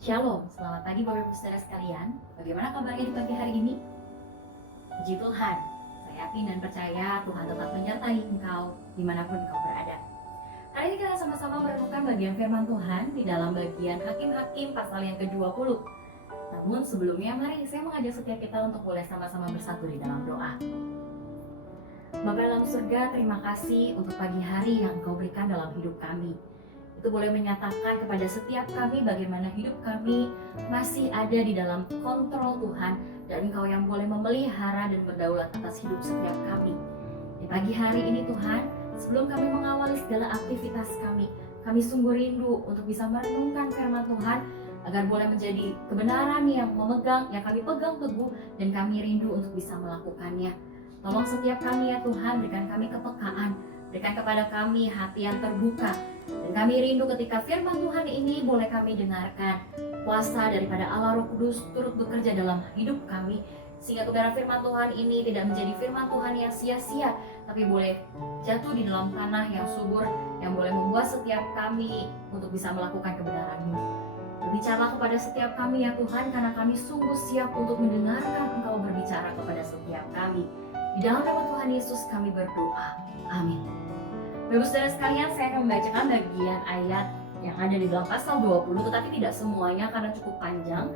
Shalom, selamat pagi Bapak Ibu Saudara sekalian. Bagaimana kabarnya di pagi hari ini? Puji Tuhan, saya yakin dan percaya Tuhan tetap menyertai engkau dimanapun engkau berada. Hari ini kita sama-sama merenungkan bagian firman Tuhan di dalam bagian Hakim-Hakim pasal yang ke-20. Namun sebelumnya mari saya mengajak setiap kita untuk boleh sama-sama bersatu di dalam doa. Bapa dalam surga, terima kasih untuk pagi hari yang Engkau berikan dalam hidup kami. Itu boleh menyatakan kepada setiap kami bagaimana hidup kami masih ada di dalam kontrol Tuhan, dan Engkau yang boleh memelihara dan berdaulat atas hidup setiap kami. Di pagi hari ini Tuhan, sebelum kami mengawali segala aktivitas kami sungguh rindu untuk bisa merenungkan firman Tuhan agar boleh menjadi kebenaran yang kami pegang teguh, dan kami rindu untuk bisa melakukannya. Tolong setiap kami ya Tuhan, berikan kami kepekaan, berikan kepada kami hati yang terbuka, dan kami rindu ketika firman Tuhan ini boleh kami dengarkan. Kuasa daripada Allah Roh Kudus turut bekerja dalam hidup kami, sehingga kebenaran firman Tuhan ini tidak menjadi firman Tuhan yang sia-sia, tapi boleh jatuh di dalam tanah yang subur, yang boleh membuat setiap kami untuk bisa melakukan kebenaran-Mu. Berbicara kepada setiap kami ya Tuhan, karena kami sungguh siap untuk mendengarkan Engkau berbicara kepada setiap kami. Di dalam nama Tuhan Yesus kami berdoa. Amin. Bapak saudara sekalian, saya akan membacakan bagian ayat yang ada di dalam pasal 20, tetapi tidak semuanya karena cukup panjang.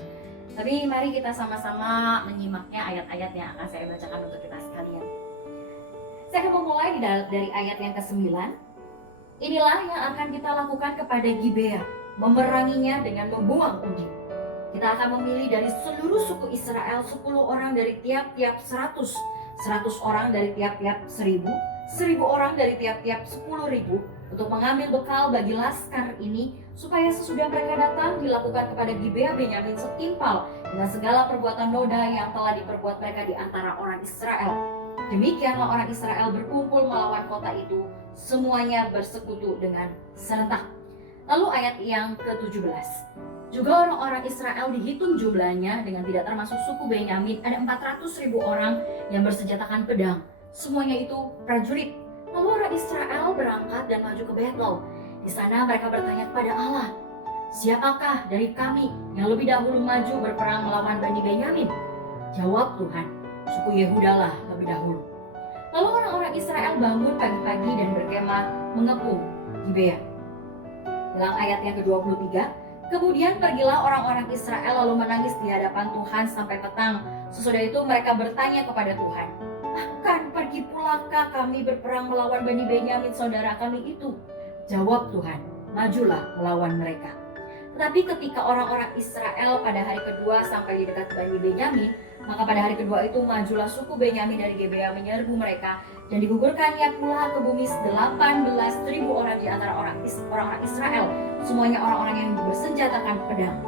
Tapi mari kita sama-sama menyimaknya ayat-ayat yang akan saya bacakan untuk kita sekalian. Saya akan memulai dari ayat yang ke-9. Inilah yang akan kita lakukan kepada Gibea, memeranginya dengan membuang udi. Kita akan memilih dari seluruh suku Israel 10 orang dari tiap-tiap 100 orang dari tiap-tiap 1000 orang dari tiap-tiap 10.000 untuk mengambil bekal bagi laskar ini, supaya sesudah mereka datang dilakukan kepada Gibea Benyamin setimpal dengan segala perbuatan noda yang telah diperbuat mereka di antara orang Israel. Demikianlah orang Israel berkumpul melawan kota itu, semuanya bersekutu dengan serentak. Lalu ayat yang ke-17. Juga orang-orang Israel dihitung jumlahnya dengan tidak termasuk suku Benyamin, ada 400.000 orang yang bersenjatakan pedang. Semuanya itu prajurit. Lalu orang Israel berangkat dan maju ke Betel. Di sana mereka bertanya kepada Allah, siapakah dari kami yang lebih dahulu maju berperang melawan Bani Benyamin? Jawab Tuhan, suku Yehuda lah lebih dahulu. Lalu orang-orang Israel bangun pagi-pagi dan berkemah mengepung Gibea. Dalam ayat yang ke-23, kemudian pergilah orang-orang Israel lalu menangis di hadapan Tuhan sampai petang. Sesudah itu mereka bertanya kepada Tuhan, akan pergi pulakah kami berperang melawan Bani Benyamin saudara kami itu? Jawab Tuhan, majulah melawan mereka. Tetapi ketika orang-orang Israel pada hari kedua sampai di dekat Bani Benyamin, maka pada hari kedua itu majulah suku Benyamin dari Gibea menyerbu mereka, dan digugurkannya pula ke bumi 18.000 orang di antara orang Israel, semuanya orang-orang yang bersenjatakan pedang.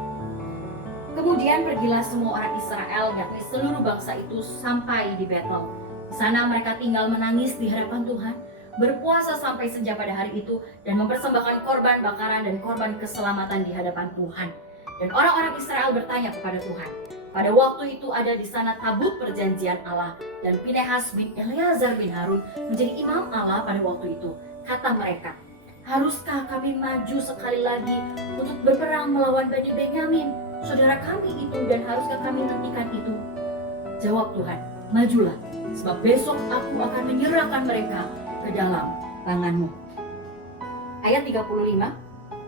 Kemudian pergilah semua orang Israel, yakni seluruh bangsa itu, sampai di Betel. Di sana mereka tinggal menangis di hadapan Tuhan, berpuasa sampai senja pada hari itu, dan mempersembahkan korban bakaran dan korban keselamatan di hadapan Tuhan. Dan orang-orang Israel bertanya kepada Tuhan. Pada waktu itu ada di sana tabut perjanjian Allah, dan Pinehas bin Eleazar bin Harun menjadi imam Allah pada waktu itu. Kata mereka, haruskah kami maju sekali lagi untuk berperang melawan Bani Benyamin, saudara kami itu, dan haruskah kami hentikan itu? Jawab Tuhan, majulah, sebab besok aku akan menyerahkan mereka ke dalam tanganmu. Ayat 35,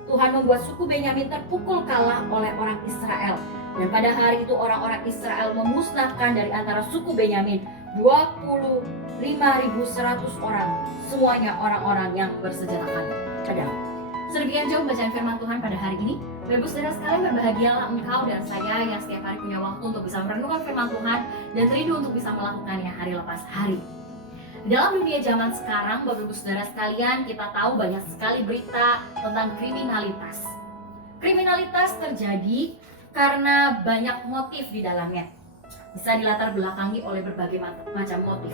Tuhan membuat suku Benyamin terpukul kalah oleh orang Israel. Dan pada hari itu orang-orang Israel memusnahkan dari antara suku Benyamin 25.100 orang, semuanya orang-orang yang bersenjatakan pedang. Sedemikian jauh bacaan firman Tuhan pada hari ini. Bapak saudara sekalian, berbahagialah engkau dan saya yang setiap hari punya waktu untuk bisa merenungkan firman Tuhan dan rindu untuk bisa melakukannya hari lepas hari. Dalam dunia zaman sekarang, Bapak Ibu saudara sekalian, kita tahu banyak sekali berita tentang kriminalitas. Kriminalitas terjadi karena banyak motif di dalamnya. Bisa dilatar belakangi oleh berbagai macam motif.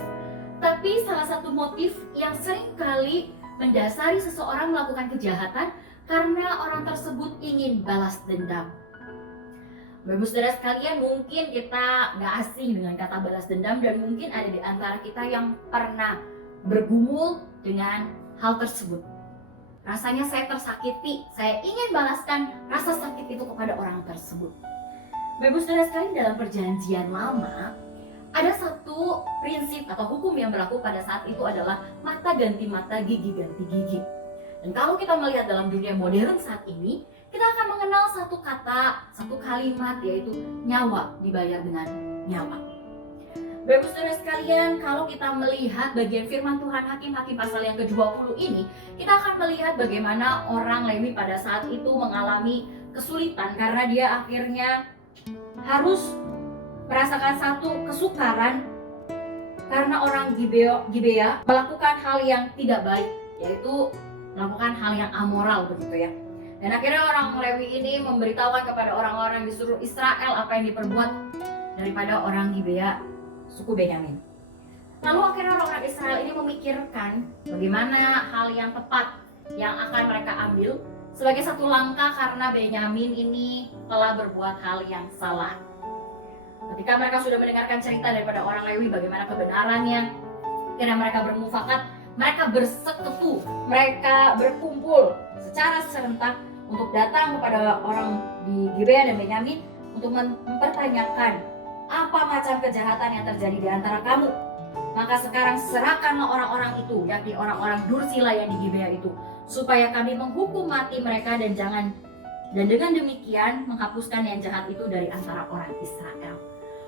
Tapi salah satu motif yang sering kali mendasari seseorang melakukan kejahatan karena orang tersebut ingin balas dendam. Bapak saudara sekalian, mungkin kita gak asing dengan kata balas dendam, dan mungkin ada di antara kita yang pernah bergumul dengan hal tersebut. Rasanya saya tersakiti, saya ingin balaskan rasa sakit itu kepada orang tersebut. Bapak saudara sekalian, dalam perjanjian lama ada satu prinsip atau hukum yang berlaku pada saat itu adalah mata ganti mata, gigi ganti gigi. Dan kalau kita melihat dalam dunia modern saat ini, kita akan mengenal satu kata, satu kalimat, yaitu nyawa dibayar dengan nyawa. Bapak saudara sekalian, kalau kita melihat bagian firman Tuhan Hakim-Hakim pasal yang ke-20 ini, kita akan melihat bagaimana orang Lewi pada saat itu mengalami kesulitan karena dia akhirnya harus merasakan satu kesukaran karena orang Gibea melakukan hal yang tidak baik, yaitu melakukan hal yang amoral begitu ya. Dan akhirnya orang Lewi ini memberitahukan kepada orang-orang di seluruh Israel apa yang diperbuat daripada orang Gibea suku Benyamin. Lalu akhirnya orang-orang Israel ini memikirkan bagaimana hal yang tepat yang akan mereka ambil sebagai satu langkah karena Benyamin ini telah berbuat hal yang salah. Ketika mereka sudah mendengarkan cerita daripada orang Lewi bagaimana kebenarannya, akhirnya mereka bermufakat, mereka bersekutu, mereka berkumpul secara serentak untuk datang kepada orang di Gibea dan Benyamin untuk mempertanyakan apa macam kejahatan yang terjadi di antara kamu. Maka sekarang serahkanlah orang-orang itu, yakni orang-orang Dursila yang di Gibea itu, supaya kami menghukum mati mereka dan dengan demikian menghapuskan yang jahat itu dari antara orang Israel.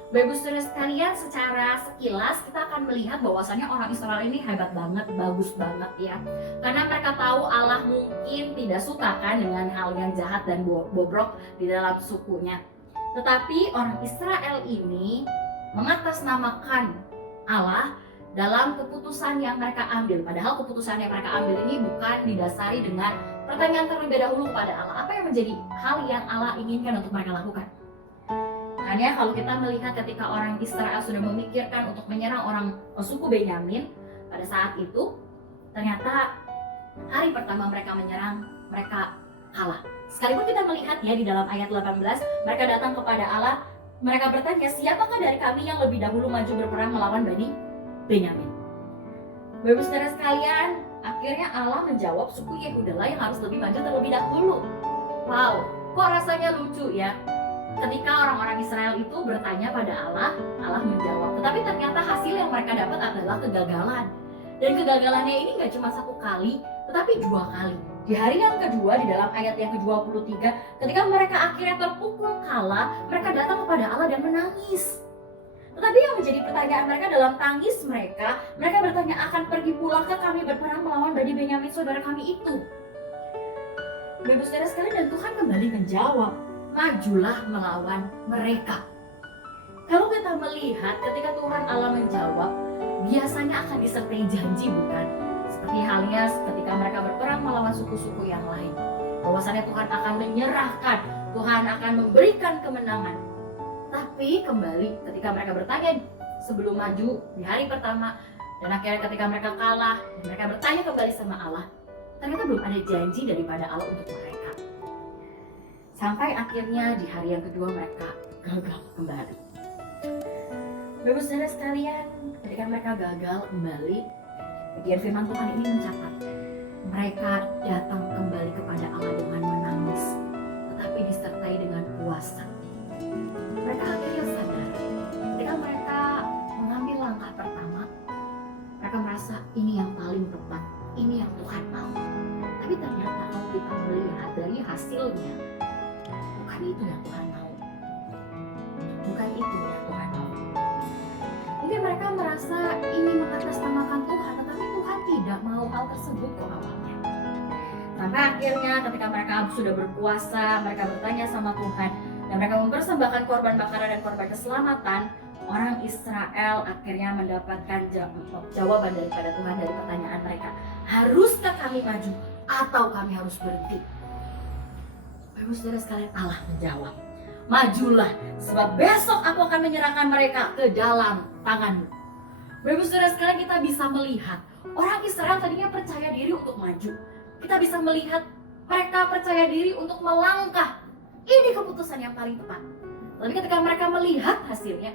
Bapak saudara sekalian, secara sekilas kita akan melihat bahwasannya orang Israel ini hebat banget, bagus banget ya. Karena mereka tahu Allah mungkin tidak suka kan dengan hal yang jahat dan bobrok di dalam sukunya. Tetapi orang Israel ini mengatasnamakan Allah dalam keputusan yang mereka ambil. Padahal keputusan yang mereka ambil ini bukan didasari dengan pertanyaan terlebih dahulu kepada Allah. Apa yang menjadi hal yang Allah inginkan untuk mereka lakukan? Makanya kalau kita melihat ketika orang Israel sudah memikirkan untuk menyerang orang suku Benyamin, pada saat itu ternyata hari pertama mereka menyerang, mereka kalah. Sekalipun kita melihat ya di dalam ayat 18, mereka datang kepada Allah, mereka bertanya, siapakah dari kami yang lebih dahulu maju berperang melawan Bani Benyamin? Bapak saudara sekalian, akhirnya Allah menjawab suku Yehuda yang harus lebih maju terlebih dahulu. Wow, kok rasanya lucu ya? Ketika orang-orang Israel itu bertanya pada Allah, Allah menjawab. Tetapi ternyata hasil yang mereka dapat adalah kegagalan. Dan kegagalannya ini gak cuma satu kali, tetapi 2 kali. Di hari yang kedua, di dalam ayat yang ke-23, ketika mereka akhirnya terpukul kalah, mereka datang kepada Allah dan menangis. Tetapi yang menjadi pertanyaan mereka dalam tangis mereka bertanya, akan pergi pulangkah kami berperang melawan Bani Benyamin saudara kami itu? Bapak saudara sekalian, dan Tuhan kembali menjawab, majulah melawan mereka. Kalau kita melihat ketika Tuhan Allah menjawab, biasanya akan disertai janji, bukan? Seperti halnya ketika mereka berperang melawan suku-suku yang lain, bahwasannya Tuhan akan menyerahkan, Tuhan akan memberikan kemenangan. Tapi kembali ketika mereka bertanya sebelum maju di hari pertama, dan akhirnya ketika mereka kalah, mereka bertanya kembali sama Allah, ternyata belum ada janji daripada Allah untuk mereka. Sampai akhirnya di hari yang kedua mereka gagal kembali. Bapak saudara sekalian, ketika mereka gagal kembali, bagian firman Tuhan ini mencatat mereka datang kembali kepada Allah dengan menangis, tetapi disertai dengan puasa. Mereka akhirnya sadar ketika mereka mengambil langkah pertama, mereka merasa ini yang paling tepat, ini yang Tuhan mau. Tapi ternyata kalau kita melihat dari hasilnya, bukan itu yang Tuhan mau. Bukan itu yang Tuhan mau. Mungkin mereka merasa ini mengatasnamakan Tuhan, tetapi Tuhan tidak mau hal tersebut kok awalnya. Sampai akhirnya ketika mereka sudah berpuasa, mereka bertanya sama Tuhan, dan mereka mempersembahkan korban bakaran dan korban keselamatan. Orang Israel akhirnya mendapatkan jawaban daripada Tuhan dari pertanyaan mereka. Haruskah kami maju atau kami harus berhenti? Bapak saudara sekalian, Allah menjawab, majulah, sebab besok aku akan menyerahkan mereka ke dalam tanganmu. Bapak saudara sekalian, kita bisa melihat orang Israel tadinya percaya diri untuk maju. Kita bisa melihat mereka percaya diri untuk melangkah. Ini keputusan yang paling tepat. Tapi ketika mereka melihat hasilnya,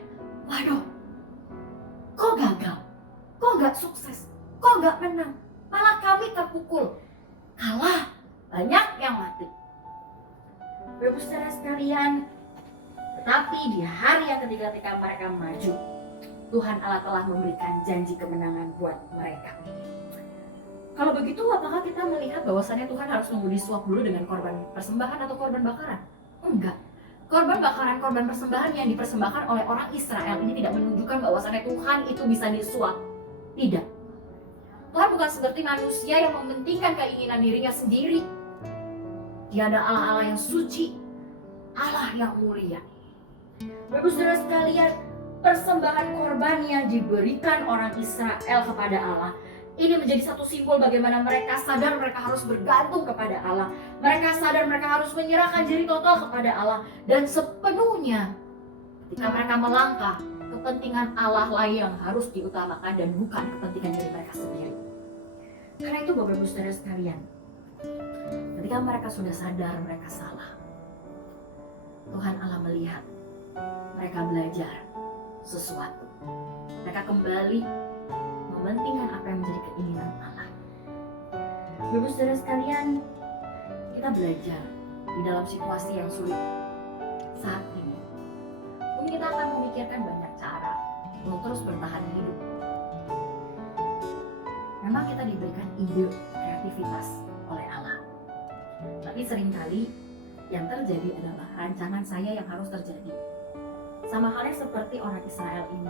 waduh, kok gagal? Kok gak sukses? Kok gak menang? Malah kami terpukul. kalah, banyak yang mati. Bapak saudara sekalian, tetapi di hari yang ketiga ketika mereka maju, Tuhan Allah telah memberikan janji kemenangan buat mereka. Kalau begitu, apakah kita melihat bahwasannya Tuhan harus nunggu disuap dulu dengan korban persembahan atau korban bakaran? Enggak. Korban bakaran, korban persembahan yang dipersembahkan oleh orang Israel ini tidak menunjukkan bahwasannya Tuhan itu bisa disuap. Tidak. Tuhan bukan seperti manusia yang mementingkan keinginan dirinya sendiri. Dia ada Allah-Allah yang suci, Allah yang mulia. Bapak saudara sekalian, persembahan korban yang diberikan orang Israel kepada Allah ini menjadi satu simbol bagaimana mereka sadar mereka harus bergantung kepada Allah. Mereka sadar mereka harus menyerahkan diri total kepada Allah. Dan sepenuhnya ketika mereka melangkah, kepentingan Allah lah yang harus diutamakan dan bukan kepentingan diri mereka sendiri. Karena itu Bapak Ibu Saudara sekalian, ketika mereka sudah sadar mereka salah, Tuhan Allah melihat mereka belajar sesuatu. Mereka kembali mementingkan apa yang menjadi keinginan Allah. Bapak saudara sekalian, kita belajar di dalam situasi yang sulit saat ini. Mungkin kita akan memikirkan banyak cara untuk terus bertahan hidup. Memang kita diberikan ide, kreativitas oleh Allah. Tapi seringkali yang terjadi adalah rancangan saya yang harus terjadi. Sama halnya seperti orang Israel ini.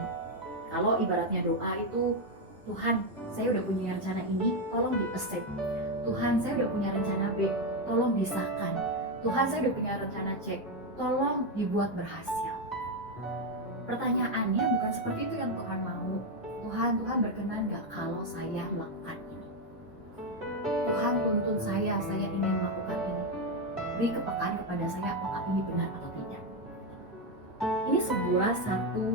Kalau ibaratnya doa itu, Tuhan, saya udah punya rencana ini, tolong di-accept. Tuhan, saya udah punya rencana B, tolong disahkan. Tuhan, saya udah punya rencana C, tolong dibuat berhasil. Pertanyaannya bukan seperti itu yang Tuhan mau. Tuhan berkenan gak kalau saya melakukan ini? Tuhan tuntun saya ingin melakukan ini. Beri kepekaan kepada saya apakah ini benar atau tidak. Ini sebuah satu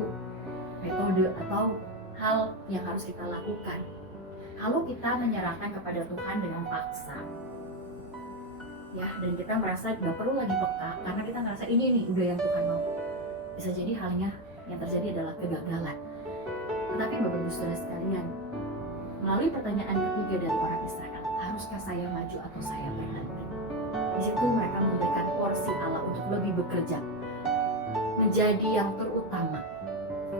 metode atau hal yang harus kita lakukan. Kalau kita menyerahkan kepada Tuhan dengan paksa, ya, dan kita merasa gak perlu lagi peka karena kita ngerasa ini nih udah yang Tuhan mau, bisa jadi halnya yang terjadi adalah kegagalan. Tetapi Bapak Ibu Saudara sekalian, melalui pertanyaan ketiga dari orang Israel, haruskah saya maju atau saya berhenti? Di situ mereka memberikan porsi Allah untuk lebih bekerja, menjadi yang terutama.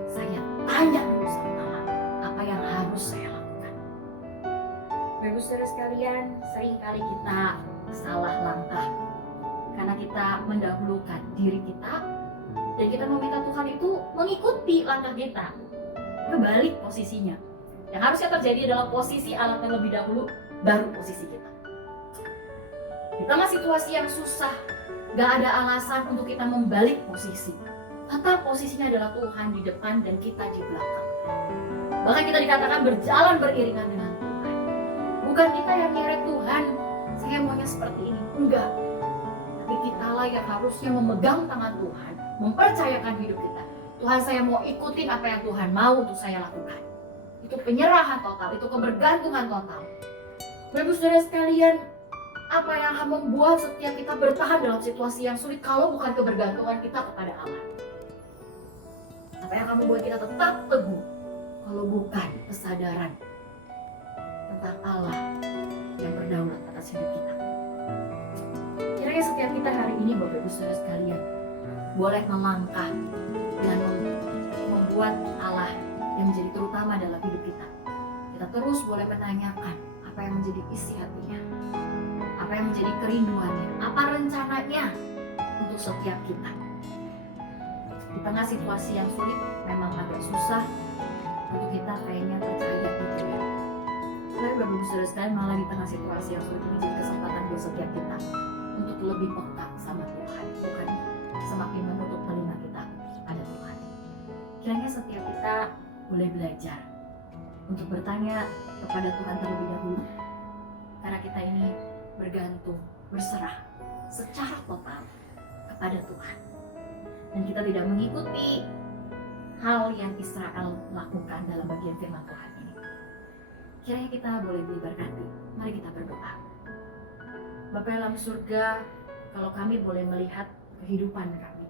Saya tanya dulu sama Allah, apa yang harus saya lakukan? Bapak Ibu Saudara sekalian, seringkali kita salah langkah karena kita mendahulukan diri kita dan kita meminta Tuhan itu mengikuti langkah kita. Kebalik posisinya. Yang harusnya terjadi adalah posisi Allah terlebih dahulu, baru posisi kita. Di tengah situasi yang susah, gak ada alasan untuk kita membalik posisi. Tetap posisinya adalah Tuhan di depan dan kita di belakang. Bahkan kita dikatakan berjalan beriringan dengan Tuhan. Bukan kita yang nyeret Tuhan, saya maunya seperti ini. Enggak. Tapi kitalah yang harusnya memegang tangan Tuhan, mempercayakan hidup kita. Tuhan, saya mau ikutin apa yang Tuhan mau untuk saya lakukan. Itu penyerahan total, itu kebergantungan total. Bapak saudara sekalian, apa yang akan membuat setiap kita bertahan dalam situasi yang sulit kalau bukan kebergantungan kita kepada Allah? Apa yang akan membuat kita tetap teguh kalau bukan kesadaran tentang Allah yang berdaulat atas hidup kita? Kiranya setiap kita hari ini, Bapak Ibu Saudara sekalian, boleh melangkah dan membuat Allah yang menjadi terutama dalam hidup kita. Kita terus boleh menanyakan apa yang menjadi isi hatinya, apa yang menjadi kerinduannya, apa rencananya untuk setiap kita. Di tengah situasi yang sulit, memang agak susah untuk kita kayaknya percaya gitu ya. Tapi Bapak Ibu Saudara sekalian, malah di tengah situasi yang sulit ini jadi kesempatan buat setiap kita untuk lebih peka sama Tuhan, bukan semakin menutup telinga kita pada Tuhan. Kiranya setiap kita boleh belajar untuk bertanya kepada Tuhan terlebih dahulu, karena kita ini bergantung, berserah secara total kepada Tuhan. Dan kita tidak mengikuti hal yang Israel lakukan dalam bagian firman Tuhan ini. Kiranya kita boleh diberkati. Mari kita berdoa. Bapa dalam surga, kalau kami boleh melihat kehidupan kami,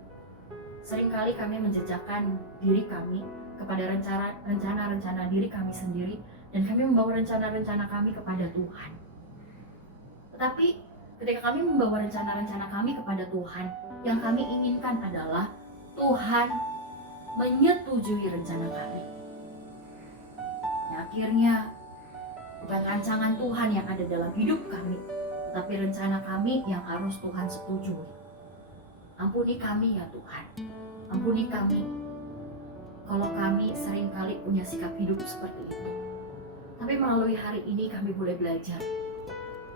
seringkali kami menjejakkan diri kami kepada rencana-rencana diri kami sendiri, dan kami membawa rencana-rencana kami kepada Tuhan. Tetapi ketika kami membawa rencana-rencana kami kepada Tuhan, yang kami inginkan adalah Tuhan menyetujui rencana kami. Akhirnya bukan rancangan Tuhan yang ada dalam hidup kami, tetapi rencana kami yang harus Tuhan setujui. Ampuni kami ya Tuhan, ampuni kami kalau kami seringkali punya sikap hidup seperti itu. Tapi melalui hari ini kami boleh belajar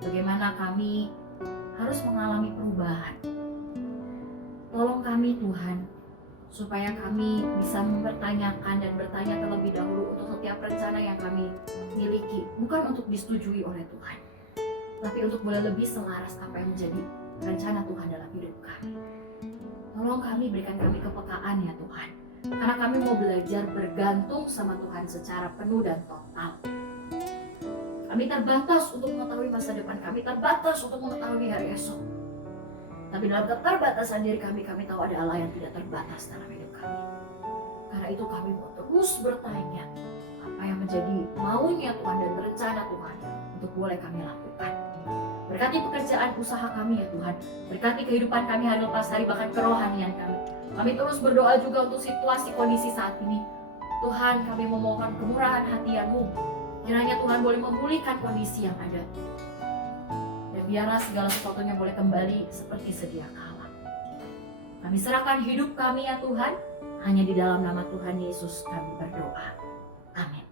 bagaimana kami harus mengalami perubahan. Tolong kami Tuhan, supaya kami bisa mempertanyakan dan bertanya terlebih dahulu untuk setiap rencana yang kami miliki, bukan untuk disetujui oleh Tuhan, tapi untuk boleh lebih selaras apa yang menjadi rencana Tuhan dalam hidup kami. Tolong kami, berikan kami kepekaan ya Tuhan, karena kami mau belajar bergantung sama Tuhan secara penuh dan total. Kami terbatas untuk mengetahui masa depan, kami terbatas untuk mengetahui hari esok. Tapi dalam keterbatasan diri kami tahu ada Allah yang tidak terbatas dalam hidup kami. Karena itu kami mau terus bertanya apa yang menjadi maunya Tuhan dan rencana Tuhan untuk boleh kami lakukan. Berkati pekerjaan usaha kami ya Tuhan. Berkati kehidupan kami hari lepas hari, bahkan kerohanian kami. Kami terus berdoa juga untuk situasi kondisi saat ini. Tuhan, kami memohon kemurahan hati-Mu. Kiranya Tuhan boleh memulihkan kondisi yang ada. Dan biarlah segala sesuatunya boleh kembali seperti sedia kala. Kami serahkan hidup kami ya Tuhan. Hanya di dalam nama Tuhan Yesus kami berdoa. Amin.